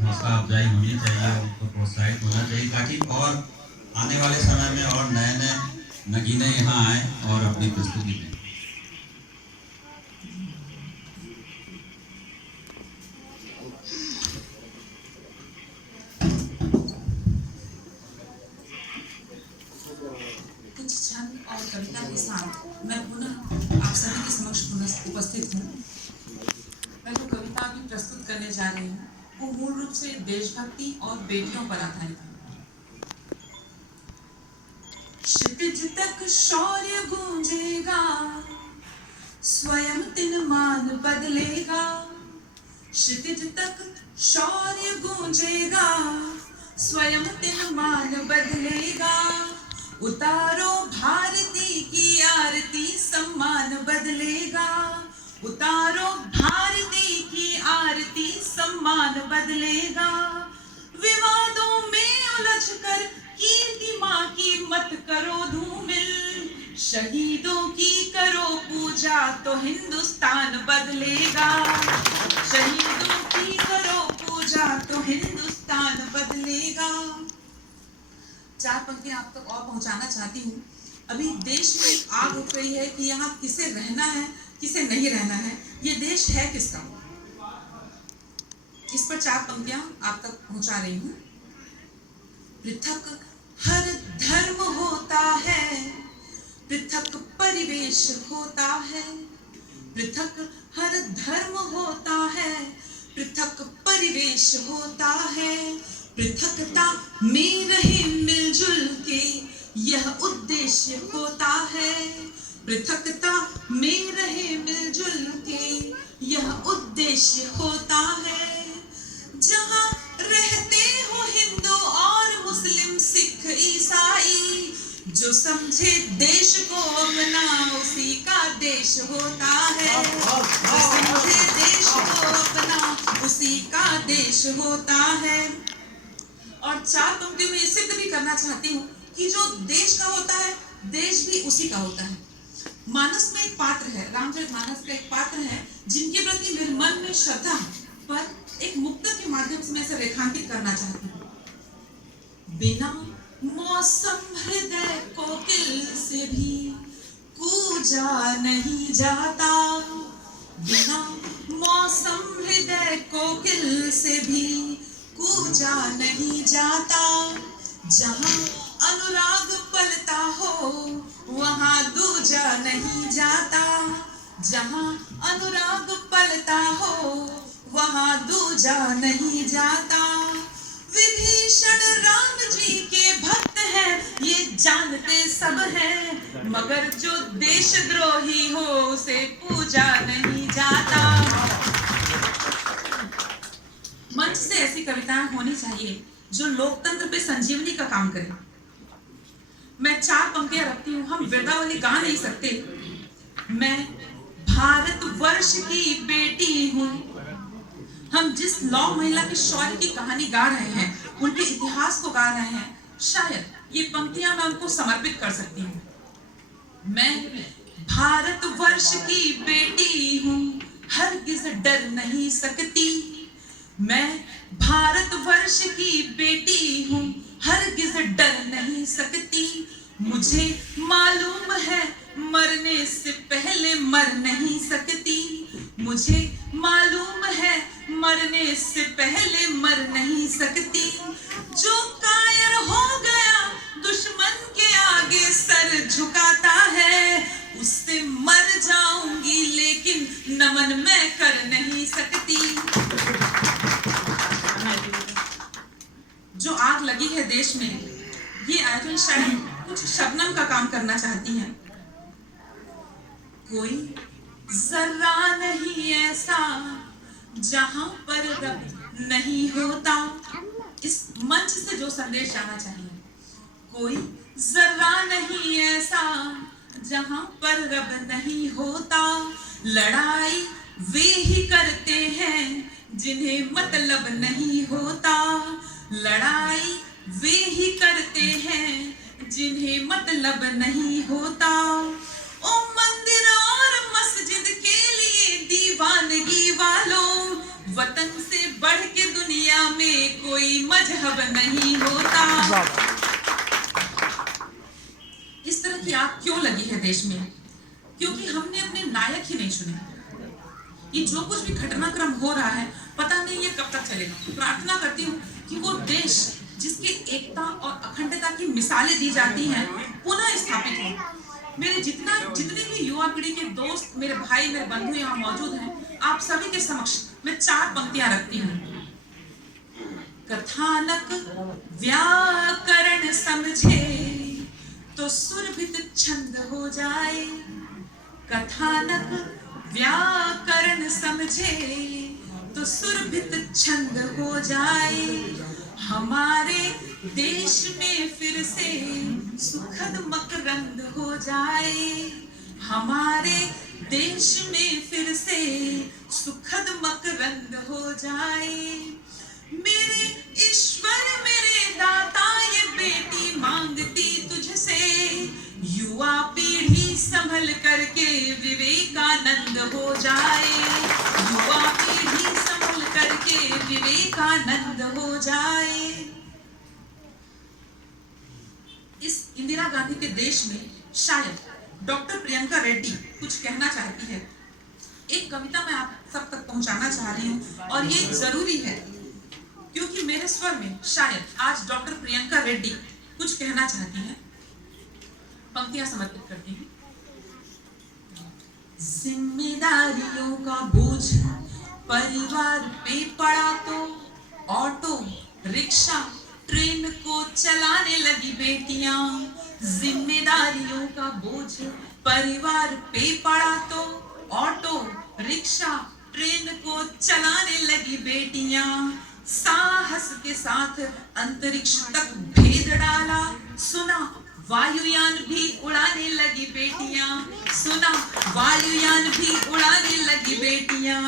हौसला अफजाई होनी चाहिए, उनको प्रोत्साहित होना चाहिए ताकि और आने वाले समय में और नए नए नगीने यहाँ आए और अपनी प्रस्तुति दें। कुछ छंद और कविता के साथ मैं पुनः आप सभी के समक्ष पुनः उपस्थित हूँ। मैं जो कविता अभी प्रस्तुत करने जा रही हूँ वो मूल रूप से देशभक्ति और बेटियों पर आधारित है। क्षितिज तक शौर्य गूंजेगा, स्वयं तिन मान बदलेगा। क्षितिज तक शौर्य गूंजेगा, स्वयं तिन मान बदलेगा। उतारो भारती की आरती, सम्मान बदलेगा। उतारो भारती की आरती, सम्मान बदलेगा। विवादों में उलझकर कीर्ति माँ की मत करो धूमिल। शहीदों की करो पूजा तो हिंदुस्तान बदलेगा। शहीदों की करो पूजा तो हिंदुस्तान बदलेगा। चार पंक्तियां आप तक और पहुंचाना चाहती हूँ। अभी देश में आग उठ रही है कि यहाँ किसे रहना है किसे नहीं रहना है, ये देश है किसका, इस पर चार पंक्तियां आप तक पहुंचा रही हूँ। पृथक हर धर्म होता है, पृथक परिवेश होता है। पृथक हर धर्म होता है, पृथक परिवेश होता है। पृथकता में रहे मिलजुल के यह उद्देश्य होता है। पृथकता में रहे मिलजुल के यह उद्देश्य होता है। जहाँ रहते हो हिंदू और मुस्लिम सिख ईसाई, जो समझे देश को अपना उसी का देश होता है। जो समझे देश को अपना उसी का देश होता है। और चार पंक्तियों में ये सिद्ध भी करना चाहती हूँ कि जो देश का होता है देश भी उसी का होता है। मानस में एक पात्र है, रामचरितमानस का एक पात्र है जिनके प्रति मेरे मन में श्रद्धा है, पर एक मुक्तक के माध्यम से मैं इसे रेखांकित करना चाहती हूँ। बिना मौसम हृदय कोकिल से भी कूजा नहीं जाता। बिना मौसम हृदय कोकिल से भी कूजा नहीं जाता। जहाँ अनुराग पलता हो वहाँ दूजा नहीं जाता। जहाँ अनुराग पलता हो वहाँ दूजा नहीं जाता। विभीषण राम जी के भक्त हैं ये जानते सब हैं, मगर जो देशद्रोही हो उसे पूजा नहीं जाता। मंच से ऐसी कविताएं होनी चाहिए जो लोकतंत्र पे संजीवनी का काम करे। मैं चार पंक्तियां रखती हूँ, हम वृंदावली गा नहीं सकते। मैं भारत वर्ष की बेटी हूँ। हम जिस लौ महिला के शौर्य की कहानी गा रहे हैं, उनके इतिहास को गा रहे हैं, शायद ये पंक्तियां मैं उनको समर्पित कर सकती हूँ। मैं भारत वर्ष की बेटी हूँ, हरगिज डर नहीं सकती। मैं भारत वर्ष की बेटी हूँ, हरगिज डर नहीं सकती। मुझे मालूम है मरने से पहले मर नहीं सकती। मुझे मालूम है मरने से पहले मर नहीं सकती। जो कायर हो गया दुश्मन के आगे सर झुकाता है, उससे मर जाऊंगी लेकिन नमन मैं कर नहीं सकती। जो आग लगी है देश में, ये आयतन शायद कुछ शबनम का काम करना चाहती हैं। कोई जर्रा नहीं ऐसा जहां पर रब नहीं होता। इस मंच से जो संदेश जाना चाहिए, कोई जर्रा नहीं ऐसा जहां पर रब नहीं होता। लड़ाई वे ही करते हैं जिन्हें मतलब नहीं होता। लड़ाई वे ही करते हैं जिन्हें मतलब नहीं होता। ओ मंदिर और मस्जिद के लिए दीवानगी वालों, वतन से बढ़ के दुनिया में मजहब नहीं होता। इस तरह की आग क्यों लगी है देश में? क्योंकि हमने अपने नायक ही नहीं चुने। ये जो कुछ भी घटनाक्रम हो रहा है, पता नहीं ये कब तक चलेगा। प्रार्थना करती हूँ कि वो देश जिसके एकता और अखंडता की मिसालें दी जाती हैं, पुनः स्थापित हो। मेरे जितने भी युवा पीढ़ी के दोस्त, मेरे भाई, मेरे बंधु यहाँ मौजूद हैं, आप सभी के समक्ष मैं 4 पंक्तियां रखती हूँ। कथानक व्याकरण समझे तो सुरभित छंद हो जाए। कथानक व्याकरण समझे तो सुरभित छंद हो जाए। हमारे देश में फिर से सुखद मकरंद हो जाए। हमारे देश में फिर से सुखद मकरंद हो जाए। मेरे ईश्वर मेरे दाता ये बेटी मांगती तुझसे, युवा पीढ़ी संभल करके विवेकानंद हो जाए। युवा पीढ़ी संभल करके विवेकानंद हो जाए। इस इंदिरा गांधी के देश में शायद डॉक्टर प्रियंका रेड्डी कुछ कहना चाहती है। एक कविता मैं आप सब तक पहुंचाना चाह रही हूं और ये जरूरी है क्योंकि मेरे स्वर में शायद आज डॉक्टर प्रियंका रेड्डी कुछ कहना चाहती है। पंक्तियां समर्पित करती हूँ। जिम्मेदारियों का बोझ परिवार पे पड़ा तो ऑटो रिक्शा ट्रेन को चलाने लगी बेटियां। जिम्मेदारियों का बोझ परिवार पे पड़ा तो ऑटो रिक्शा ट्रेन को चलाने लगी बेटियां। साहस के साथ अंतरिक्ष तक भेद डाला, सुना वायुयान भी उड़ाने लगी बेटियां। सुना वायुयान भी उड़ाने लगी बेटियां।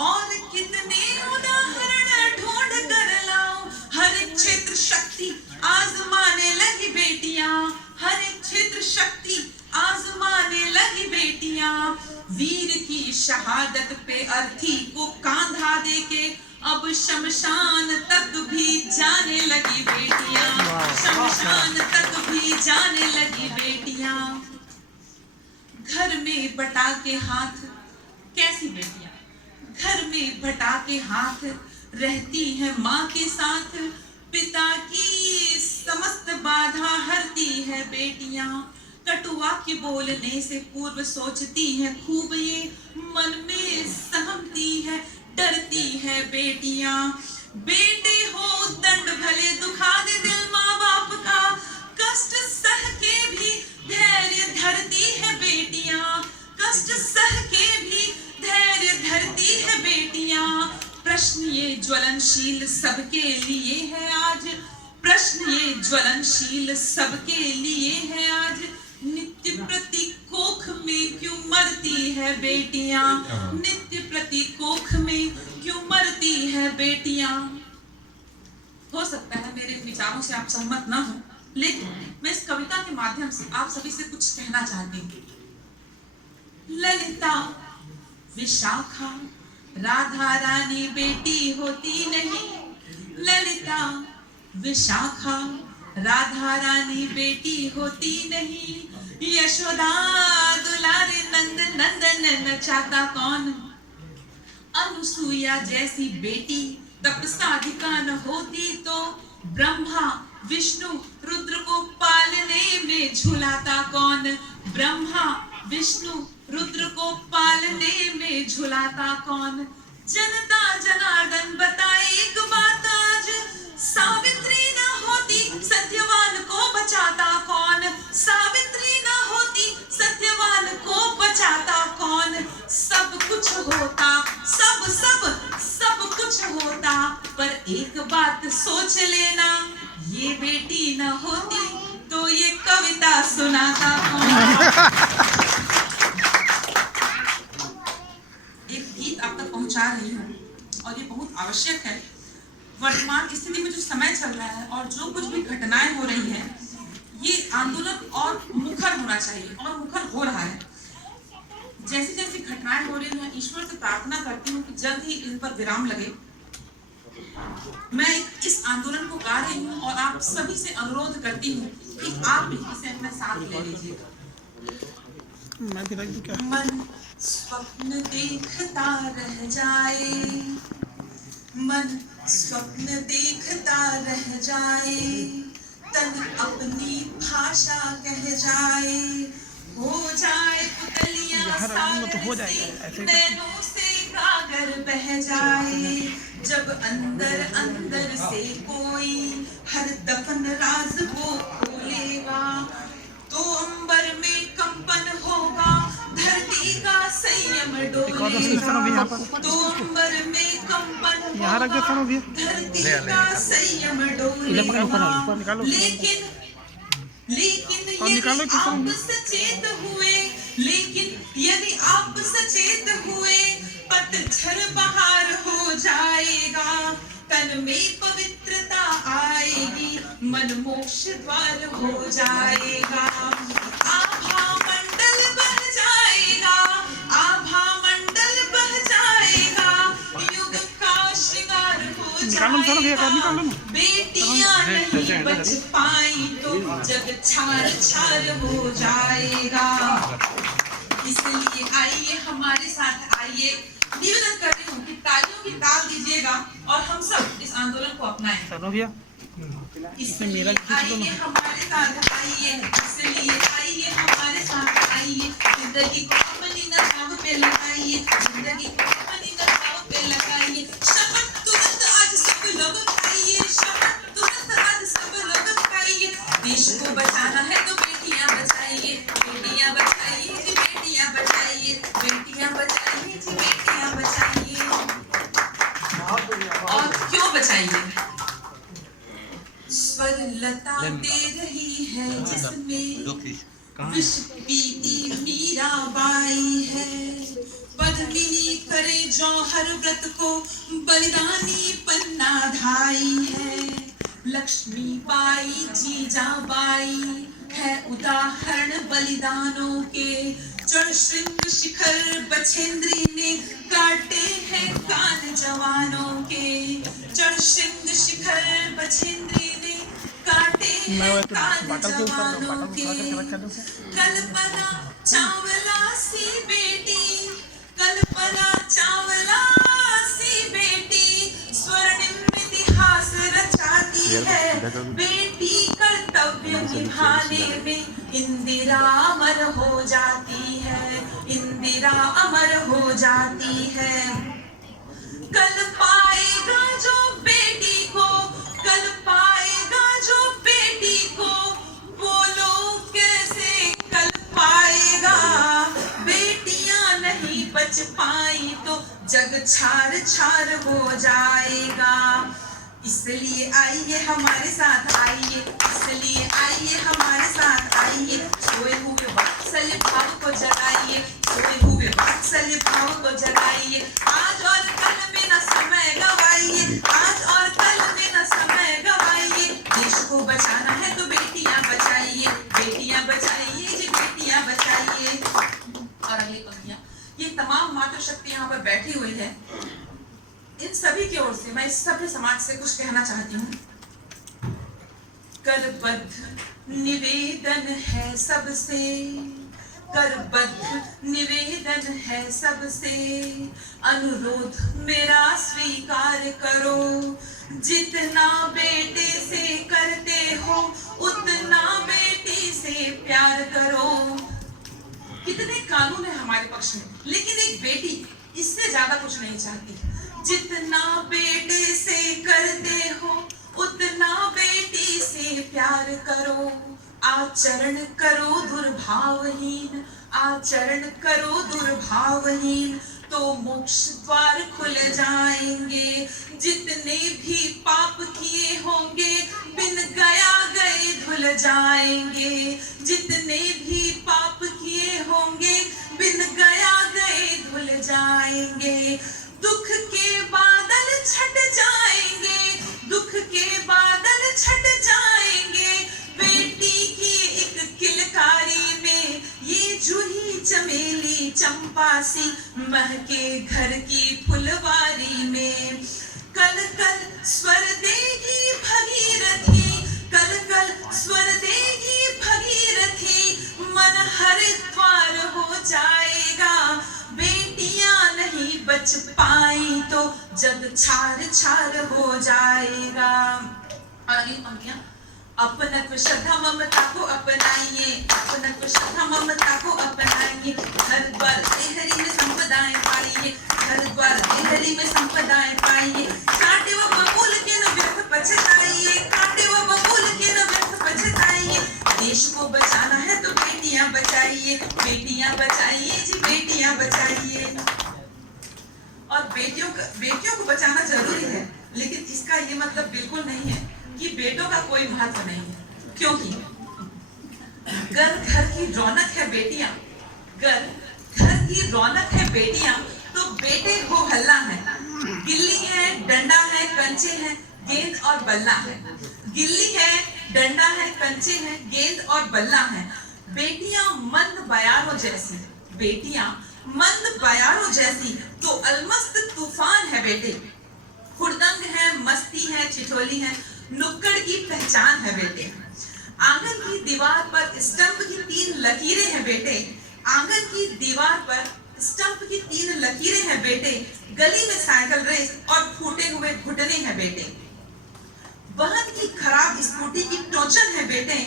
और कितने उदाहरण ढूंढ कर लाओ, हर एक क्षेत्र शक्ति आजमाने लगी बेटियां। हर एक क्षेत्र शक्ति आजमाने लगी बेटियां। वीर की शहादत पे अर्थी को कांधा देके अब शमशान तक भी जाने लगी बेटियां। शमशान तक भी जाने लगी बेटियां। घर में बटा के हाथ कैसी बेटियां, घर में बटा के हाथ रहती है माँ के साथ। पिता की समस्त बाधा हरती है बेटियां। कटुआ के बोलने से पूर्व सोचती है खूब, ये मन में सहमती है, डरती है बेटियां। बेटे हो दंड भले दुखा दे दिल माँ बाप का, कष्ट सह के भी धैर्य धरती है बेटियां। कष्ट सह के भी धैर्य धरती है बेटियां। प्रश्न ये ज्वलनशील सबके लिए है आज। प्रश्न ये ज्वलनशील सबके लिए है आज। नित्य प्रति कोख में क्यों मरती है बेटियां। नित्य प्रति कोख में क्यों मरती है बेटियां। हो सकता है मेरे विचारों से आप सहमत ना हो, लेकिन मैं इस कविता के माध्यम से आप सभी से कुछ कहना चाहती हूँ। ललिता विशाखा राधा रानी बेटी होती नहीं। ललिता विशाखा राधा रानी बेटी होती नहीं। यशोदा दुलारे नंद नंदन नचाता कौन। अनुसुईया जैसी बेटी तपसाधिका न होती तो ब्रह्मा विष्णु रुद्र को पालने में झुलाता कौन। ब्रह्मा विष्णु रुद्र को पालने में झुलाता कौन। जनता जनार्दन बताए एक बात आज, सावित्री न होती सत्यवान को बचाता कौन। सावित्री न होती सत्यवान को बचाता कौन। सब कुछ होता, सब सब सब कुछ होता, पर एक बात सोच लेना, ये बेटी न होती तो ये कविता सुनाता कौन। एक गीत आप तक पहुंचा रही हूँ और ये बहुत आवश्यक है। वर्तमान स्थिति में जो समय चल रहा है और जो कुछ भी घटनाएं हो रही हैं, ये आंदोलन और मुखर होना चाहिए और मुखर हो रहा है। जैसी जैसी घटनाएं हो रही हैं, ईश्वर से प्रार्थना करती हूँ कि जल्द ही इन पर विराम लगे। मैं इस आंदोलन को गा रही हूँ और आप सभी से अनुरोध करती हूँ कि आप भी इसे अपने साथ ले लीजिए। मन स्वप्न देखता रह जाए, मन स्वप्न देखता रह जाए, तन अपनी भाषा कह जाए, हो जाए पुतलियां सागर से, नैनों से गागर बह जाए, जब अंदर अंदर से कोई हर दफन राज वो खोलेगा, तो अंबर में कंपन होगा, धरती का संयम डोलेगा, तो अंबर में कंपन होगा, धरती का संयम डोलेगा। लेकिन यदि आप सचेत हुए, लेकिन यदि आप सचेत हुए, पतझड़ बहार हो जाएगा, तन में पवित्रता आएगी, मन मोक्ष द्वार हो जाएगा, आभा मंडल बह जाएगा, आभा मंडल बह जाएगा, युग का श्रृंगार हो जाएगा, बेटियां नहीं बच पाई तो जग छार छार हो जाएगा। इसलिए आइए हमारे साथ, आइए निवेदन करती हूँ कि तालियों की ताल दीजिएगा और हम सब इस आंदोलन को अपनाएं। इसलिए आइए हमारे साथ, आइए, इसलिए आइए हमारे साथ, आइए, जिंदगी को अपनी नज़ारों पे लगाइए, जिंदगी को अपनी नज़ारों पे लगाइए, शपथ तुरंत आज सब लोग खाइए, शपथ तुरंत आज सब लोग खाइए, देश को बचाना है तो बेटियां बचाइए, बेटियां बचाइए जी, बेटियां बचाइए, बेटियां बचाइए जी, बेटियां बचाइए। और क्यों बचाइए? स्वर लता दे रही है जिसमें विष पीती मीराबाई है, पद्मिनी करे जौहर व्रत को बलिदानी पन्ना धाई है, लक्ष्मीबाई जीजाबाई है उदाहरण बलिदानों के, चढ़ श्रृंग शिखर बछेंद्री ने काटे हैं कान जवानों के, चढ़ श्रृंग शिखर बछेंद्री ने काटे हैं कान जवानों के, कल्पना चावला सी बेटी, कल्पना चावला सी बेटी, स्वर्णिम इतिहास रचाती है, बेटी कर्तव्य निभाने में इंदिरा अमर हो जाती है, इंदिरा अमर हो जाती है। कल पाएगा जो बेटी को, कल पाएगा जो बेटी को, बोलो कैसे कल पाएगा, बेटियां नहीं बच पाई तो जग छार छार हो जाएगा। इसलिए आइए हमारे साथ, आइए, इसलिए आइए हमारे साथ, आइए, सोए हुए वात्सल्य भाव को जगाइए, सोए हुए वात्सल्य भाव को जगाइए, आज और कल में न समय गवाइए, आज और कल में न समय गवाइए, देश को बचाना है तो बेटियां बचाइए, बेटियां बचाइए जी, बेटियां बचाइए। और अगली पंक्तियां, ये तमाम मातृशक्ति यहाँ पर बैठी हुई है, इन सभी की ओर से मैं इस सभ्य समाज से कुछ कहना चाहती हूँ। करबद्ध निवेदन है सबसे, करबद्ध निवेदन है सबसे, अनुरोध मेरा स्वीकार करो, जितना बेटे से करते हो उतना बेटी से प्यार करो। कितने कानून है हमारे पक्ष में, लेकिन एक बेटी इससे ज्यादा कुछ नहीं चाहती। जितना बेटे से करते हो उतना बेटी से प्यार करो, आचरण करो दुर्भावहीन, आचरण करो दुर्भावहीन, तो मोक्ष द्वार खुल जाएंगे। जितने भी पाप किए होंगे बिन गया गए धुल जाएंगे, जितने भी पाप किए होंगे बिन गया गए धुल जाएंगे। दुख के बादल छट जाएंगे, दुख के बादल छट जाएंगे, बेटी की एक किलकारी में ये जूही चमेली चंपासी महके घर की फुलवारी में। कल कल स्वर देगी छार छार हो जाएगा। और अगली पंक्तियां, अपनत्व श्रद्धा ममता को अपनाइए, अपनत्व श्रद्धा ममता को अपनाइए, घर द्वार देहरी में संपदाएं पाइए, घर द्वार देहरी में संपदाएं पाइए, कांटे व बबूल के न व्यर्थ पछताइए, कांटे व बबूल के न व्यर्थ पछताइए, देश को बचाना है तो बेटियां बचाइए, बेटियां बचाइए जी, बेटियां बचाइए। और बेटियों को बचाना जरूरी है, लेकिन इसका ये मतलब बिल्कुल नहीं है कि बेटों का कोई महत्व नहीं है, क्योंकि घर की रौनक है बेटियां, घर की रौनक है बेटियां, तो बेटे हो हल्ला है, गिल्ली है, डंडा है, कंचे हैं, गेंद और बल्ला है, गिल्ली है, डंडा है, कंचे हैं, गेंद और बल्ला है, बेटियां मंद बयारों जैसी, बेटियां मंद बयारों जैसी तो अलमस्त तूफान है बेटे, हुड़दंग है, मस्ती है, ठिठोली है, नुक्कड़ की पहचान है बेटे, आंगन की दीवार पर स्टंप की 3 लकीरें हैं बेटे, आंगन की दीवार पर स्टंप की 3 लकीरें हैं बेटे, गली में साइकिल रेस और फूटे हुए घुटने हैं बेटे, बहन की खराब स्कूटी की टोचन है बेटे,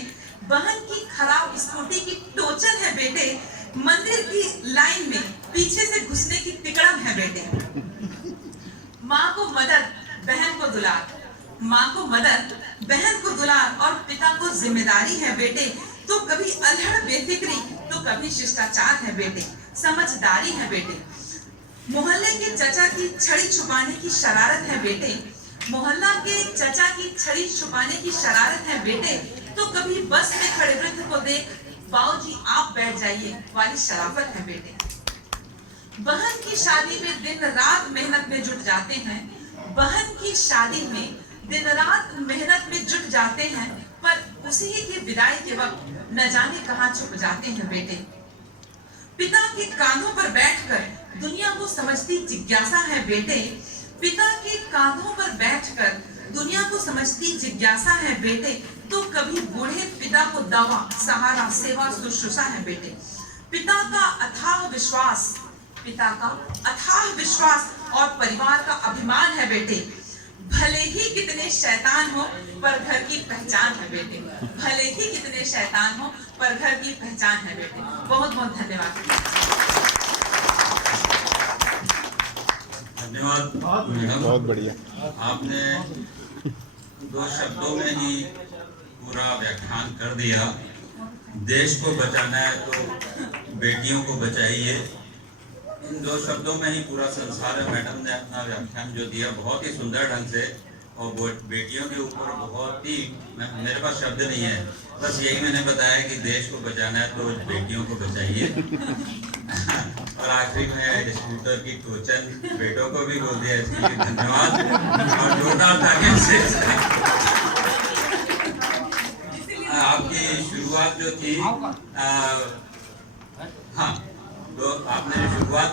बहन की खराब स्कूटी की टोचन है बेटे, मंदिर की लाइन में पीछे से घुसने की तिकड़म है बेटे, माँ को मदद बहन को दुलार, माँ को मदद बहन को दुलार और पिता को जिम्मेदारी है बेटे, तो कभी अल्हड़ बेफिक्री तो कभी शिष्टाचार है बेटे, समझदारी है बेटे, मोहल्ले के चचा की छड़ी छुपाने की शरारत है बेटे, मोहल्ला के चचा की छड़ी छुपाने की शरारत है बेटे, तो कभी बस में खड़े वृद्ध को देख बाबूजी आप बैठ जाइए वाली शराफत है बेटे, बहन की शादी में दिन रात मेहनत में जुट जाते हैं, बहन की शादी में दिन रात मेहनत में जुट जाते हैं, पर उसी की विदाई के वक्त न जाने कहां छुप जाते हैं बेटे, पिता के कांधों पर बैठकर दुनिया को समझती जिज्ञासा है बेटे, पिता के कांधों पर बैठकर दुनिया को समझती जिज्ञासा है बेटे, तो कभी बूढ़े पिता को दवा सहारा सेवा शुश्रूषा है बेटे, पिता का अथाह विश्वास, पिता का अथाह विश्वास और परिवार का अभिमान है बेटे, भले ही कितने शैतान हो पर घर की पहचान है बेटे, भले ही कितने शैतान हो पर घर की पहचान है बेटे। बहुत बहुत धन्यवाद। धन्यवाद मैडम, बहुत बढ़िया। आपने 2 शब्दों में ही पूरा व्याख्यान कर दिया। देश को बचाना है तो बेटियों को बचाइए, इन 2 शब्दों में ही पूरा संसार है। मैडम ने अपना व्याख्यान जो दिया बहुत ही सुंदर ढंग से, और वो बेटियों के ऊपर बहुत ही, मेरे पास शब्द नहीं है, बस यही मैंने बताया कि देश को बचाना है तो बेटियों को बचाइए। और आखिरी में स्कूटर की टोचन बेटों को भी बोल दिया, इसके लिए धन्यवाद और जोरदार तालियों से। आपकी शुरुआत जो थी, हाँ, तो आपने शुरुआत